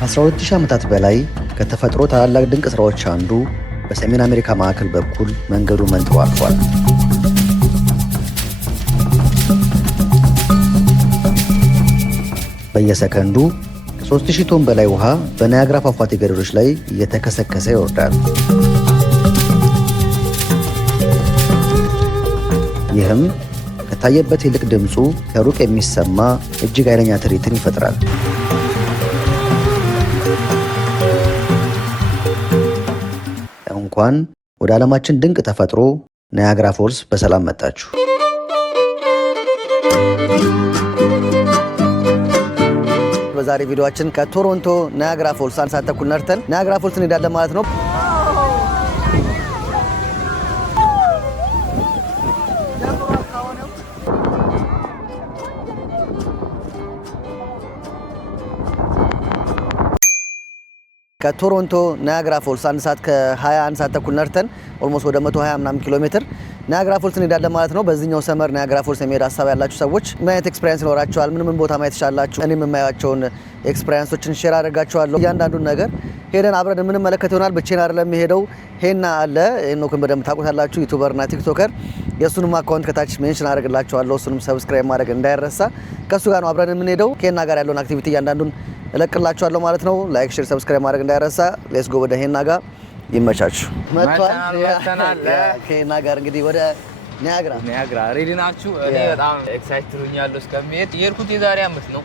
ከ12000 ዓመታት በላይ ከተፈጥሮ ታላላቅ ድንቅ ስራዎች አንዱ በሰሜን አሜሪካ ማዕከል በኩል መንገዱ መንጥሮ አልፏል። በየሰከንዱ ከ3000 ቶን በላይ ውሃ በናያግራ ፏፏቴ ገደሎች ላይ እየተከሰከሰ ይወርዳል። ይህም ከታየበት ይልቅ ድምፁ ከሩቅ የሚሰማ እጅግ ኃይለኛ ትርኢትን ይፈጥራል። እንኳን ወደ ዓለማችን ድንቅ ተፈጥሮ ናያግራ ፎልስ በሰላም መጣችሁ። በዛሬ ቪዲዮአችን ከቶሮንቶ ናያግራ ፎልስ 1 ሰዓት ተኩል ነርተን ናያግራ ፎልስ እንሄዳለን ማለት ነው። ከቶሮንቶ ናያግራ ፎልስ 1 ሰዓት ከ21 ሰዓት ተኩል ነርተን ኦልሞስት ወደ 120 ምናምን ኪሎ ሜትር ናያግራ ፎልስ እንሄዳለን ማለት ነው። በዚህኛው ሰመር ናያግራ ፎልስ የሚሄድ ሀሳብ ያላችሁ ሰዎች ምን አይነት ኤክስፒሪየንስ ይኖራችኋል፣ ምን ቦታ ማየት ይችላላችሁ፣ እኔም የማያቸውን ኤክስፒሪየንሶችን ሼር አደርጋችኋለሁ። እያንዳንዱን ነገር ሄደን አብረን የምንመለከት ይሆናል። ብቻዬን አይደለም የሄደው፣ ሄና አለ። ሄኖክን በደንብ ታውቁታላችሁ፣ ዩቲዩበርና ቲክቶከር። የእሱንም አካውንት ከታች ሜንሽን አደርግላችኋለሁ። እሱንም ሰብስክራይብ ማድረግ እንዳይረሳ። ከእሱ ጋር ነው አብረን የምንሄደው። ከሄና ጋር ያለውን አክቲቪቲ እያንዳንዱን እለቅላችኋለሁ ማለት ነው። ላይክ፣ ሼር፣ ሰብስክራይብ ማድረግ እንዳይረሳ። ሌትስ ጎ ወደ ሄና ጋር ይመቻችሁ። መጥተናል። ከሄና ጋር እንግዲህ ወደ ናያግራ ሬዲ ናችሁ? እኔ በጣም ኤክሳይትድ ሆኛለሁ እስከሚሄድ። የሄድኩት የዛሬ ዓመት ነው።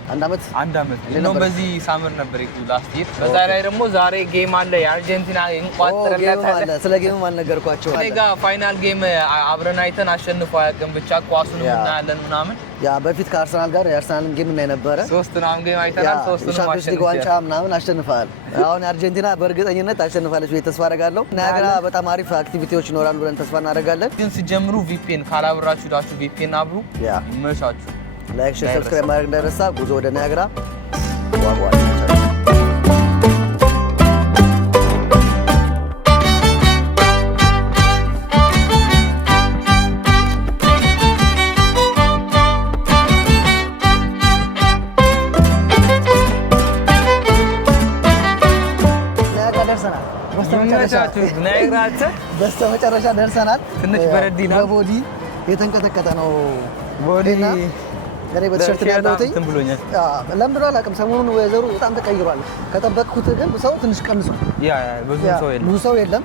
አንድ ዓመት ነው። በዚህ ሳመር ነበር ላስት ይር። በዛ ላይ ደግሞ ዛሬ ጌም አለ፣ የአርጀንቲና እንቋጥረለታል። ስለ ጌም አልነገርኳቸው። እኔ ጋር ፋይናል ጌም አብረን አይተን አሸንፎ አያውቅም። ብቻ ኳሱንም እናያለን ምናምን። ያ በፊት ከአርሰናል ጋር የአርሰናልን ጌም እናይ ነበረ። 3 ምናምን ጌም አይተናል። 3ቱንም አሸንፈናል። ዋንጫ ምናምን አሸንፈዋል። አሁን አርጀንቲና በእርግጠኝነት አሸንፋለች ብዬ ተስፋ አደርጋለሁ። ናያግራ በጣም አሪፍ አክቲቪቲዎች ይኖራሉ ብለን ተስፋ እናደርጋለን። ግን ሲጀምሩ ቪፒኤን ካላብራችሁ ዳችሁ ቪፒኤን አብሩ። ይመቻችሁ። ላይክ፣ ሼር፣ ሰብስክራይብ ማድረግ እንዳይረሳ። ጉዞ ወደ ናያግራ ዋጓል። በስተመጨረሻ ደርሰናል። ትንሽ በረድ ይላል። በቦዲ የተንቀጠቀጠ ነው ቦዲና እኔ በቲሸርት ያለሁት ብሎኛል። ለምን ብሎ አላውቅም። ሰሞኑን ወይዘሩ በጣም ተቀይሯል። ከጠበቅኩት ግን ሰው ትንሽ ቀንሷል። ብዙ ሰው የለም።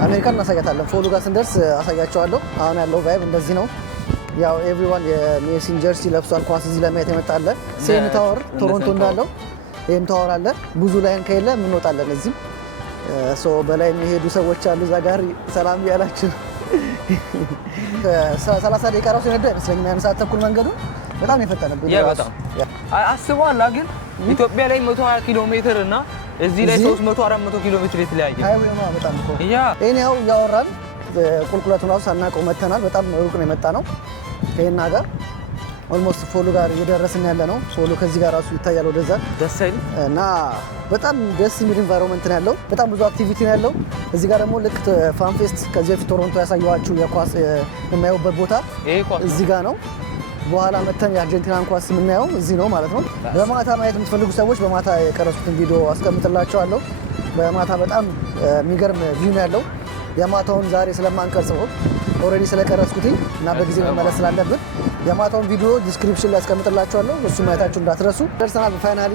አሜሪካን እናሳያታለን። ፎሉ ጋር ስንደርስ አሳያቸዋለሁ። አሁን ያለው ቫይብ እንደዚህ ነው። ያው ኤቭሪዋን የሜሲን ጀርሲ ለብሷል። ኳስ እዚህ ለማየት የመጣለ ሴን ታወር ቶሮንቶ እንዳለው ይሄም ታወር አለ። ብዙ ላይን ከሌለ እንወጣለን። እዚህ በላይ የሚሄዱ ሰዎች አሉ። እዛ ጋር ሰላም ያላችሁ 30 ደቂቃ ራሱ ይነዳ አይመስለኝም። 1 ሰዓት ተኩል መንገዱ በጣም የፈጠነብኝ። በጣም አስበዋል። ግን ኢትዮጵያ ላይ 120 ኪሎ ሜትር እና እዚህ ላይ 300-400 ኪሎ ሜትር የተለያየ ሃይዌይ ነው። በጣም እኮ እኔው ያወራን ቁልቁለቱን ራሱ ሳናውቀው መተናል። በጣም ሩቅ ነው የመጣ ነው። ከሄና ጋር ኦልሞስት ፎሎ ጋር እየደረስን ያለ ነው። ፎሎ ከዚህ ጋር ራሱ ይታያል ወደዛ። ደስ አይል እና በጣም ደስ የሚል ኢንቫይሮንመንት ነው ያለው። በጣም ብዙ አክቲቪቲ ነው ያለው። እዚህ ጋር ደግሞ ልክ ፋን ፌስት ከዚህ በፊት ቶሮንቶ ያሳየኋችሁ የኳስ የማየውበት ቦታ እዚህ ጋር ነው። በኋላ መተን የአርጀንቲናን ኳስ የምናየው እዚህ ነው ማለት ነው። በማታ ማየት የምትፈልጉ ሰዎች በማታ የቀረጹትን ቪዲዮ አስቀምጥላቸዋለሁ። በማታ በጣም የሚገርም ቪው ነው ያለው። የማታውን ዛሬ ስለማንቀርጸው ኦልሬዲ ስለቀረጽኩትኝ እና በጊዜ መመለስ ስላለብን የማታውን ቪዲዮ ዲስክሪፕሽን ላይ አስቀምጥላችኋለሁ። እሱ ማየታችሁ እንዳትረሱ። ደርሰናል ፋይናሊ።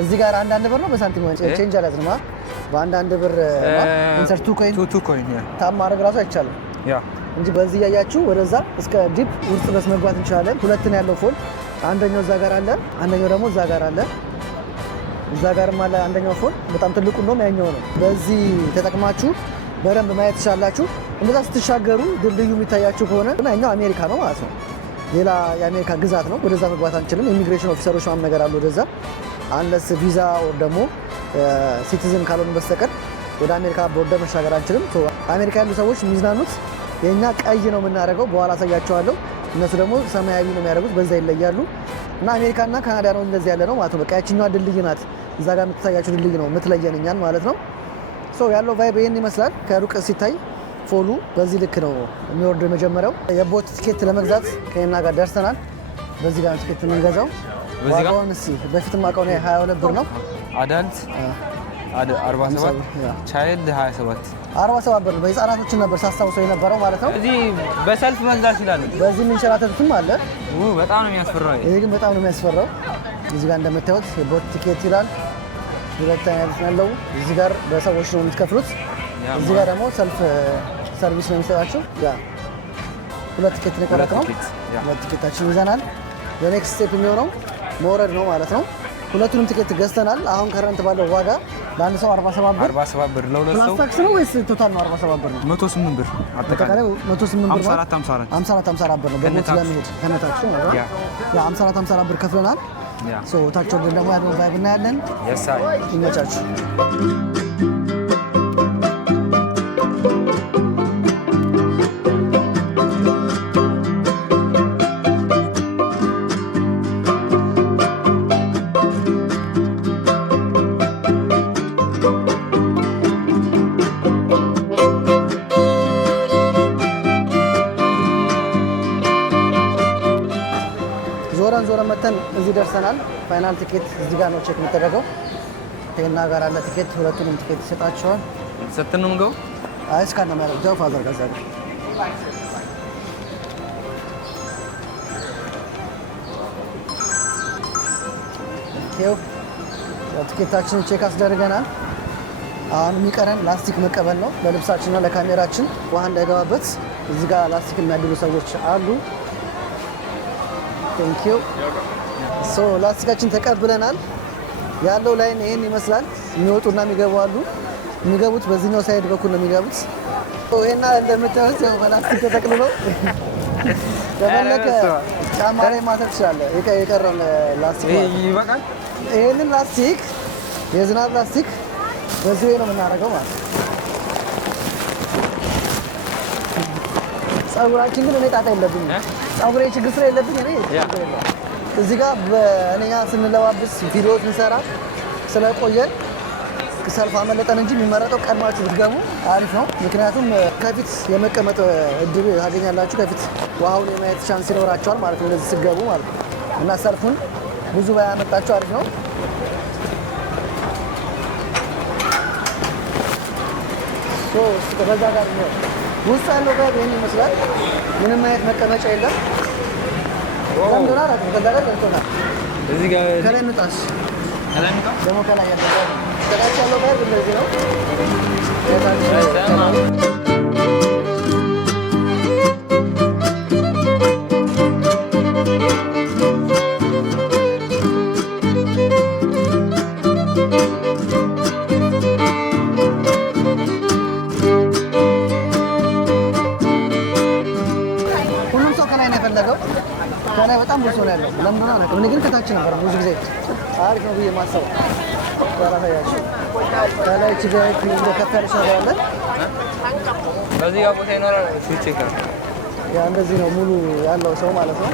እዚህ ጋር አንዳንድ ብር ነው በሳንቲም ቼንጅ አላዝንማ። በአንዳንድ ብር ኢንሰርት ቱ ኮይን ታም ማድረግ ራሱ አይቻልም እንጂ በዚህ እያያችሁ ወደዛ እስከ ዲፕ ውስጥ ድረስ መግባት እንችላለን። ሁለት ነው ያለው ፎል። አንደኛው እዛ ጋር አለ፣ አንደኛው ደግሞ እዛ ጋር አለ። እዛ ጋርም አለ አንደኛው ፎል። በጣም ትልቁ እንደውም ያኛው ነው። በዚህ ተጠቅማችሁ በደንብ ማየት ትችላላችሁ። እንደዛ ስትሻገሩ ድልድዩ የሚታያችሁ ከሆነ ያኛው አሜሪካ ነው ማለት ነው። ሌላ የአሜሪካ ግዛት ነው። ወደዛ መግባት አንችልም። ኢሚግሬሽን ኦፊሰሮች ምናምን ነገር አሉ ወደዛ። አንለስ ቪዛ ወር ደግሞ ሲቲዝን ካልሆኑ በስተቀር ወደ አሜሪካ ቦርደር መሻገር አንችልም። አሜሪካ ያሉ ሰዎች የሚዝናኑት የኛ ቀይ ነው የምናደርገው፣ በኋላ አሳያቸዋለሁ። እነሱ ደግሞ ሰማያዊ ነው የሚያደርጉት፣ በዛ ይለያሉ። እና አሜሪካና ካናዳ ነው እንደዚህ ያለ ነው ማለት ነው። በቃ ያችኛዋ ድልድይ ናት፣ እዛ ጋር የምትታያቸው ድልድይ ነው የምትለየን እኛን ማለት ነው። ያለው ቫይብ ይሄን ይመስላል ከሩቅ ሲታይ። ፎሉ በዚህ ልክ ነው የሚወርደው። የመጀመሪያው የቦት ቲኬት ለመግዛት ከእኛ ጋር ደርሰናል። በዚህ ጋር ቲኬት የምንገዛው በዚህ ጋር ዋጋውን እስኪ በፊትም አውቀው ነው 22 ብር ነው። አዳልት 47 ቻይልድ 27 47 ብር በህፃናቶች ነበር ሳስታውሰው የነበረው ማለት ነው። እዚህ በሰልፍ መግዛት ይችላል። በዚህ የሚንሸራተቱትም አለ። በጣም ነው የሚያስፈራው። ይሄ ግን በጣም ነው የሚያስፈራው። እዚህ ጋር እንደምታዩት ቦት ቲኬት ይላል። ሁለት አይነት ያለው እዚህ ጋር በሰዎች ነው የምትከፍሉት። እዚህ ጋር ደግሞ ሰልፍ ሰርቪስ ነው የሚሰጣችሁ። ያ ሁለት ቲኬት ነው የቆረጥነው። ሁለት ቲኬታችን ይዘናል። የኔክስት ስቴፕ የሚሆነው መውረድ ነው ማለት ነው። ሁለቱንም ቲኬት ገዝተናል። አሁን ከረንት ባለው ዋጋ ለአንድ ሰው 47 ብር 47 ብር ለሁለት ሰው ታክስ ነው ወይስ ቶታል ነው? 47 ብር ነው። 108 ብር አጠቃላይ 108 ብር 54 ብር ነው በቦት ለመሄድ ከነታክሱ ማለት ነው። ያ 54 ብር ከፍለናል። ሶ ታክሲ ወርደን ደግሞ ያለውን ቫይብ እናያለን። ይመቻችሁ። ዞረን መተን እዚህ ደርሰናል። ፋይናል ቲኬት እዚህ ጋር ነው ቼክ የሚደረገው። ቴና ጋር አለ ቲኬት። ሁለቱንም ቲኬት ይሰጣቸዋል። ሰጥተንም ገው አይስ ካና ማረጃው ፋዘር ጋዛል ይሄው ቲኬታችንን ቼክ አስደርገናል። አሁን የሚቀረን ላስቲክ መቀበል ነው ለልብሳችንና ለካሜራችን ውሃ እንዳይገባበት። እዚህ ጋር ላስቲክ የሚያድሉ ሰዎች አሉ። ቴንክ ዩ ሶ ላስቲካችን ተቀብለናል። ያለው ላይን ይሄን ይመስላል። የሚወጡና የሚገቡ አሉ። የሚገቡት በዚህኛው ሳይድ በኩል ነው የሚገቡት። ይሄና እንደምታዩት ያው በላስቲክ ተጠቅልሎ ተበለከ ጫማ ላይ ማሰር ትችላለህ። የቀረው ላስቲክ ይበቃል። ይሄንን ላስቲክ የዝናብ ላስቲክ በዚህ ነው የምናደርገው ማለት ነው። ጸጉራችን ግን እኔ ጣጣ የለብኝም። ጸጉሬ ችግር ስለሌለብኝ እኔ እዚህ ጋር በእኔኛ ስንለባብስ ቪዲዮ ስንሰራ ስለቆየን ሰልፍ አመለጠን እንጂ የሚመረጠው ቀድማችሁ ብትገቡ አሪፍ ነው። ምክንያቱም ከፊት የመቀመጥ እድል ታገኛላችሁ። ከፊት ውሃውን የማየት ቻንስ ይኖራቸዋል ማለት ነው እንደዚህ ስትገቡ ማለት ነው። እና ሰልፉን ብዙ ባያመጣችሁ አሪፍ ነው። በዛ ጋር ነው ውስጥ ያለው ጋር ይሄን ይመስላል። ምንም አይነት መቀመጫ የለም። ለምዶና አራት ከዛ ጋር ደርሶና እዚህ ጋር ከላይ እንጣስ ደግሞ ከላይ ያለው ጋር እንደዚህ ነው። ሁሉም ሰው ከላይ ነው የፈለገው። ከላይ በጣም ብዙ ነው ያለው። ለምን ሆነ እኔ ግን ከታች ነበር ብዙ ጊዜ አሪፍ ነው ብዬ ማሰብ ታራታያችሁ። ከላይ ችግር እንደከፈለሽ ነገር አለ። በዚህ ጋር ቦታ ይኖራል። ስዊች ይካል ያ እንደዚህ ነው ሙሉ ያለው ሰው ማለት ነው።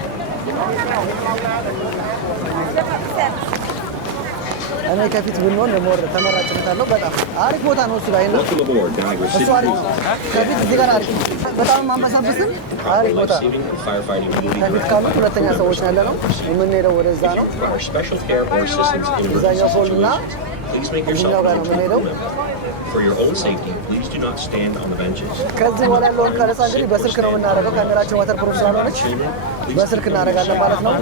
እኔ ከፊት ብንሆን ለሞር ተመራጭነት አለው። በጣም አሪፍ ቦታ ነው እሱ ላይ ነው። እሱ አሪፍ ነው። ከፊት እዚህ ጋር አሪፍ በጣም ማንበሳብስም አሪፍ ቦታ ከፊት ካሉት ሁለተኛ ሰዎች ያለ ነው የምንሄደው ወደዛ ነው። እዛኛው ፎልድ እና እዚህኛው ጋር ነው የምንሄደው። ከዚህ በኋላ ያለውን ቀረጻ እንግዲህ በስልክ ነው የምናደርገው። ካሜራችን ዋተር ፕሩፍ ስላልሆነች በስልክ እናደርጋለን ማለት ነው።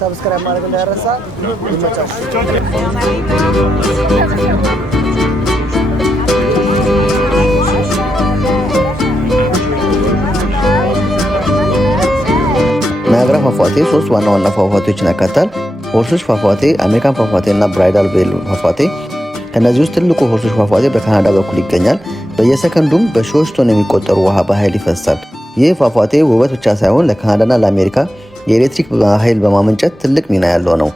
ሰብስክራይብ ማድረግ እንዳይረሳ። ይመቻችሁ። ናያግራ ፏፏቴ ሶስት ዋና ዋና ፏፏቴዎችን ያካትታል። ሆርሶች ፏፏቴ፣ አሜሪካን ፏፏቴ እና ብራይዳል ቬል ፏፏቴ። ከነዚህ ውስጥ ትልቁ ሆርሶች ፏፏቴ በካናዳ በኩል ይገኛል። በየሰከንዱም በሺዎች ቶን የሚቆጠሩ ውሃ በኃይል ይፈሳል። ይህ ፏፏቴ ውበት ብቻ ሳይሆን ለካናዳና ለአሜሪካ የኤሌክትሪክ ኃይል በማመንጨት ትልቅ ሚና ያለው ነው።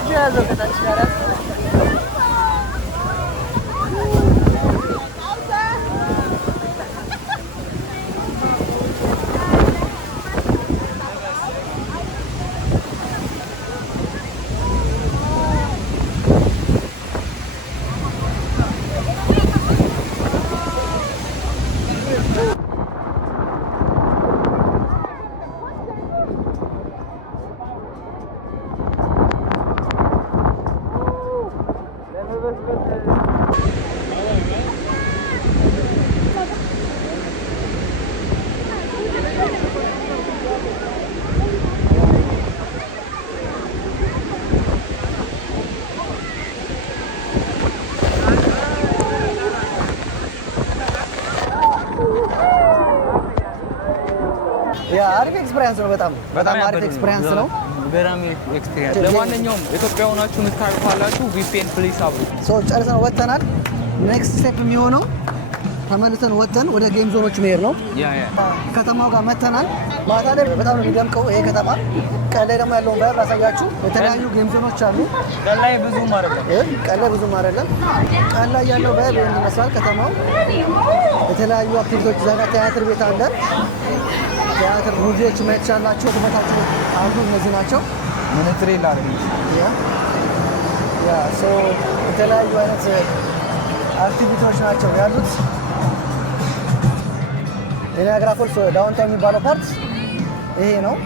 በእጁ ያዘው ከታች ጋር አሪፍ ኤክስፒሪየንስ ነው። በጣም አሪፍ ኤክስፒሪየንስ ነው። ገራሚ ኤክስፒሪየንስ። ለማንኛውም ኢትዮጵያ ሆናችሁ የምታልፉ ካላችሁ ቪፒኤን ፕሊስ አብሩ። ጨርሰን ወጥተናል። ኔክስት ስቴፕ የሚሆነው ተመልሰን ወጥተን ወደ ጌም ዞኖች መሄድ ነው። ከተማው ጋር መተናል። ማታ ላይ በጣም ነው የሚደምቀው ይሄ ከተማ። ቀን ላይ ደግሞ ያለውን ቫይብ ላሳያችሁ። የተለያዩ ጌም ዞኖች አሉ። ቀን ላይ ብዙም አይደለም። ቀን ላይ ያለው ቫይብ ይሄን ይመስላል ከተማው። የተለያዩ አክቲቪቲዎች እዛ ጋር ቲያትር ቤት አለ። ቲያትር ሙቪዎች ማየት ትችላላችሁ። ትመታችሁ አሉ። እነዚህ ናቸው። ሚኒስትሪ ላለ የተለያዩ አይነት አክቲቪቲዎች ናቸው ያሉት። የናያግራ ፎልስ ዳውንታውን የሚባለው ፓርት ይሄ ነው።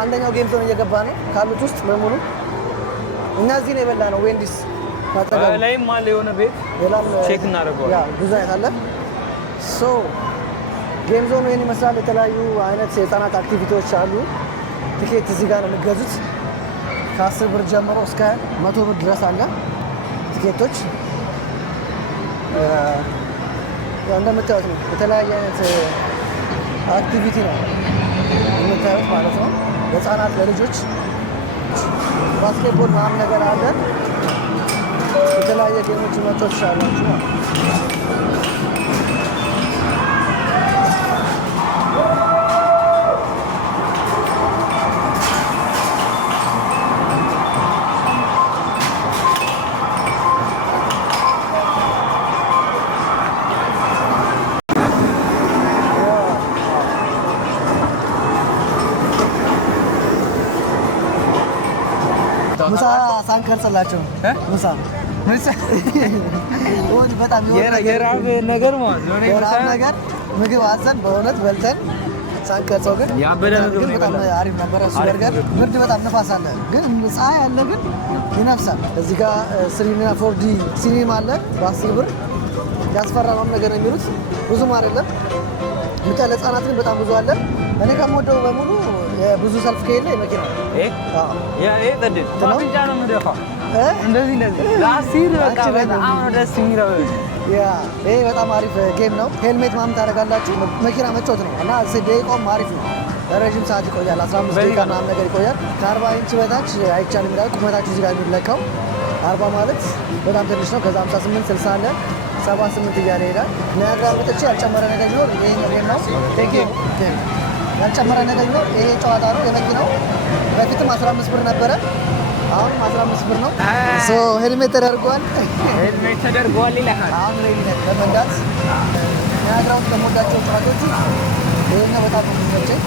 አንደኛው ጌም ዞን እየገባ ነው ካሉት ውስጥ በሙሉ። እኛ እዚህ ነው የበላ ነው። ዌንዲስ ላይም አለ የሆነ ቤት ቼክ እናደርገዋለን። ብዙ አይነት አለ። ጌም ዞኑ ይህን ይመስላል። የተለያዩ አይነት የህፃናት አክቲቪቲዎች አሉ። ቲኬት እዚህ ጋር ነው የሚገዙት። ከ10 ብር ጀምሮ እስከ 100 ብር ድረስ አለ ቲኬቶች። እንደምታዩት ነው። የተለያየ አይነት አክቲቪቲ ነው የምታዩት ማለት ነው። ለህፃናት ለልጆች ባስኬትቦል ምናምን ነገር አለ። የተለያየ ጌሞች መጫወት ትችላላችሁ። ምሳ ሳንቀርጽላቸው በጣም የራብ ነገር ምግብ አዘን በእውነት በልተን ሳንቀርጸው ግን በጣም አሪፍ ነበረ። እሱ በርገር ብርድ በጣም ነፋስ አለ፣ ግን ፀሐይ አለ፣ ግን ይነፍሳል። እዚህ ጋር 3 እና 4D ሲኒማ አለ በ10 ብር ያስፈራ ነው ነገር የሚሉት ብዙም አይደለም። ብቻ ለህፃናት ግን በጣም ብዙ አለ። እኔ ከምወደው በሙሉ ብዙ ሰልፍ ከሌለ የመኪና ይሄ በጣም አሪፍ ጌም ነው። ሄልሜት ምናምን ታደርጋላችሁ። መኪና መጫወት ነው እና ደቂቃውም አሪፍ ነው። ለረዥም ሰዓት ይቆያል። 15 ደቂቃ ምናምን ነገር ይቆያል። ከ40 ኢንች በታች አይቻልም ይላል። ቁመታችሁ እዚህ ጋር የሚለካው 40 ማለት በጣም ትንሽ ነው። ከዛ 58 60 አለ 78 እያለ ይሄዳል። ናያግራ መጥቼ ያልጨመረ ነገር ቢኖር ይሄ ጌም ነው። ያልጨመረ ነገር ቢኖር ይሄ ጨዋታ ነው። የመኪናው በፊትም 15 ብር ነበረ፣ አሁንም 15 ብር ነው። ሄልሜት ተደርጓል ይላል። አሁን ሄልሜት በመንዳት ናያግራ ውስጥ ከሞዳቸው ጨዋታዎች ይሄኛው በጣም ነው የሚመቸኝ።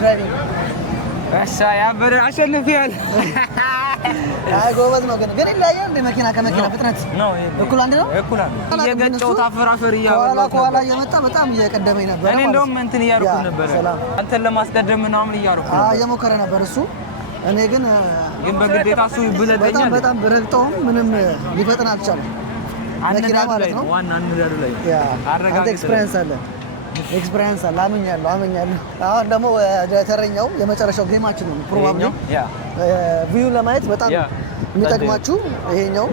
ድራይቪንግ እሺ ያበረ አሸንፊያል። አይ ጎበዝ ነው ግን ይለያያል እንደ መኪና ከመኪና ፍጥነት ነው እኩል አንድ ነው እኩል አንድ እየገጨው ታፈራፈር ከኋላ እየመጣ በጣም እየቀደመኝ ነበር እኔ እንደውም እንትን እያደረኩ ነበር አንተን ለማስቀደም ምናምን እያደረኩ ነበር እየሞከረ ነበር እሱ እኔ ግን በግዴታ እሱ ይብለደኛል በጣም ብረግጠው ምንም ሊፈጥን አልቻለም መኪና ማለት ነው ዋና አንዳዱ ላይ አንተ ኤክስፒሪየንስ አለ አመኛለሁ አሁን ደግሞ ተረኛው የመጨረሻው ጌማችን ነው ፕሮባብሊ ቪው ለማየት በጣም የሚጠቅማችሁ ይሄኛው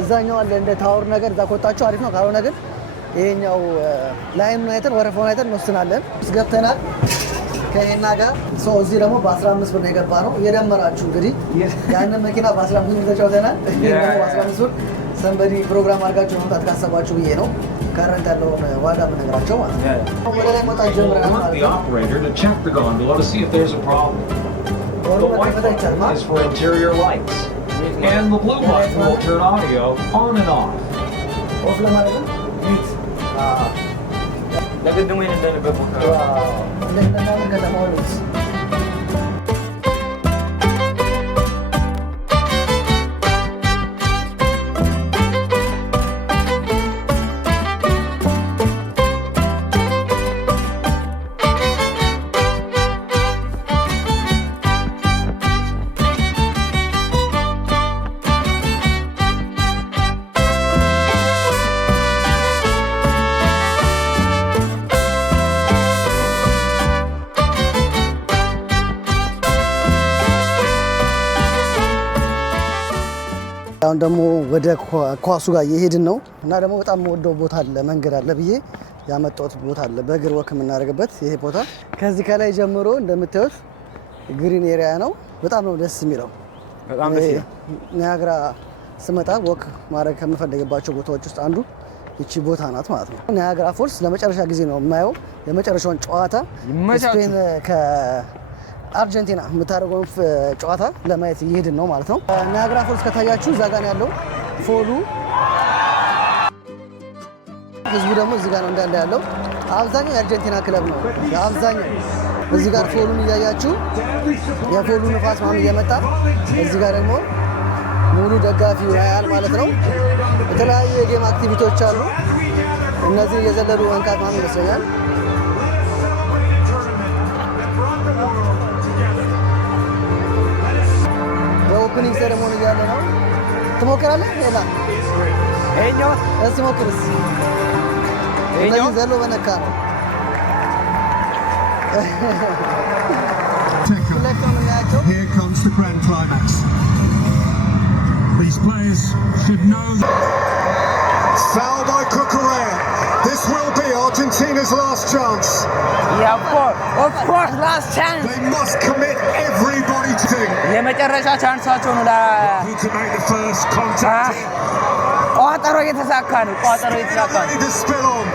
እዛኛው አለ እንደ ታወር ነገር እዛ ከወጣችሁ አሪፍ ነው ካልሆነ ግን ይሄኛው ላይን አይተን ወረፋውን አይተን እንወስናለን ገብተናል ከሄና ጋር ሰው እዚህ ደግሞ በ15 ብር ነው የገባ ነው እየደመራችሁ እንግዲህ ያንን መኪና በ15 ብር ተጫውተናል በ15 ብር ሰንበዲ ፕሮግራም አድርጋችሁ መምጣት ካሰባችሁ ብዬ ነው ከረንት ያለውን ዋጋ የምነግራቸው ማለት ነው ወደ ላይ መውጣት ጀምረናል ማለት ነው The white button is for interior lights, and the blue button will turn audio on and off. Off ለማለት ነው ለግድሙ እንደነበረ እንደነና ከተማውስ አሁን ደግሞ ወደ ኳሱ ጋር እየሄድን ነው እና ደግሞ በጣም የምወደው ቦታ አለ መንገድ አለ ብዬ ያመጣሁት ቦታ አለ በእግር ወክ የምናደርግበት ይሄ ቦታ ከዚህ ከላይ ጀምሮ እንደምታዩት ግሪን ኤሪያ ነው በጣም ነው ደስ የሚለው በጣም ደስ ይላል ኒያግራ ስመጣ ወክ ማድረግ ከምፈልግባቸው ቦታዎች ውስጥ አንዱ እቺ ቦታ ናት ማለት ነው ኒያግራ ፎልስ ለመጨረሻ ጊዜ ነው የማየው የመጨረሻውን ጨዋታ ስፔን አርጀንቲና የምታደርገውን ጨዋታ ለማየት እየሄድን ነው ማለት ነው ኒያግራ ፎልስ ከታያችሁ እዛ ጋር ያለው ፎሉ ህዝቡ ደግሞ እዚህ ጋር ነው እንዳለ ያለው አብዛኛው የአርጀንቲና ክለብ ነው አብዛኛው እዚህ ጋር ፎሉን እያያችሁ የፎሉ ንፋስ ማም እየመጣ እዚህ ጋር ደግሞ ሙሉ ደጋፊ ያያል ማለት ነው የተለያዩ የጌም አክቲቪቲዎች አሉ እነዚህ እየዘለሉ መንካት ማም ይመስለኛል ኦፕኒንግ ሴሬሞኒ ያለ ነው ትሞክራለህ ሌላ እኛው እስቲ ሞክርስ እኛው ዘሎ በነካ ነው Here comes the grand climax. These players should know. Foul by Cucurella. This will be Argentina's last chance. Yeah, of course, last chance. They must commit everybody to it. የመጨረሻ ቻንሳቸው ነው Who can make the first contact? ቋጠሮ እየተሳካ ነው The spill on.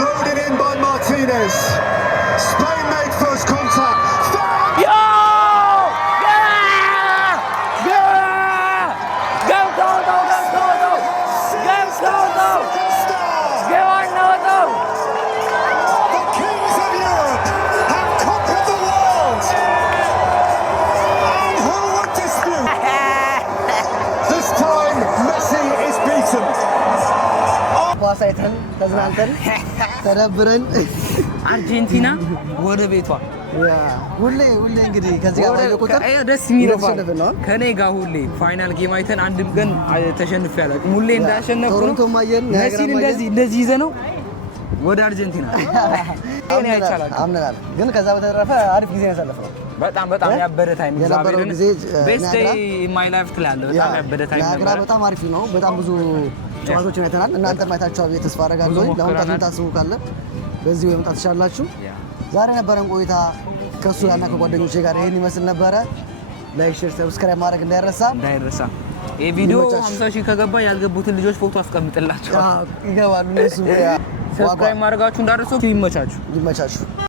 Loaded in by Martinez. Spain made first contact. ኳሳይተን ተዝናንተን ተደብረን አርጀንቲና ወደ ቤቷ ሁሌ እንግዲህ ከዚህ ጋር ባለው ቁጥር ደስ የሚለው ከኔ ጋር ሁሌ ፋይናል ጌም አይተን አንድም ቀን ተሸንፌ አላውቅም ሁሌ እንዳሸነፍኩ ቶሮንቶ ማየን ሜሲን እንደዚህ ይዘ ነው ወደ አርጀንቲና እኔ አይቻላል አምነናል ግን ከዛ በተረፈ አሪፍ ጊዜ ያሳለፈው በጣም ያበደ ታይም የነበረው ጊዜ ቤስት ዴይ ኢን ማይ ላይፍ ትላለህ በጣም ያበደ ታይም ነበር በጣም አሪፍ ነው በጣም ብዙ ጨዋታዎችን አይተናል እናንተ ማይታችኋል ብዬ ተስፋ አደርጋለሁ ለመምጣት የምታስቡ ካለ በዚህ ወይ መምጣት ትችላላችሁ ዛሬ ነበረን ቆይታ ከሱ ጋርና ከጓደኞቼ ጋር ይሄን ይመስል ነበረ ላይክ ሼር ሰብስክራይብ ማድረግ እንዳይረሳ ይሄ ቪዲዮ 50,000 ከገባ ያልገቡትን ልጆች ፎቶ አስቀምጥላችሁ ይገባሉ እነሱ ሰብስክራይብ ማድረጋችሁ እንዳትረሱ ይመቻችሁ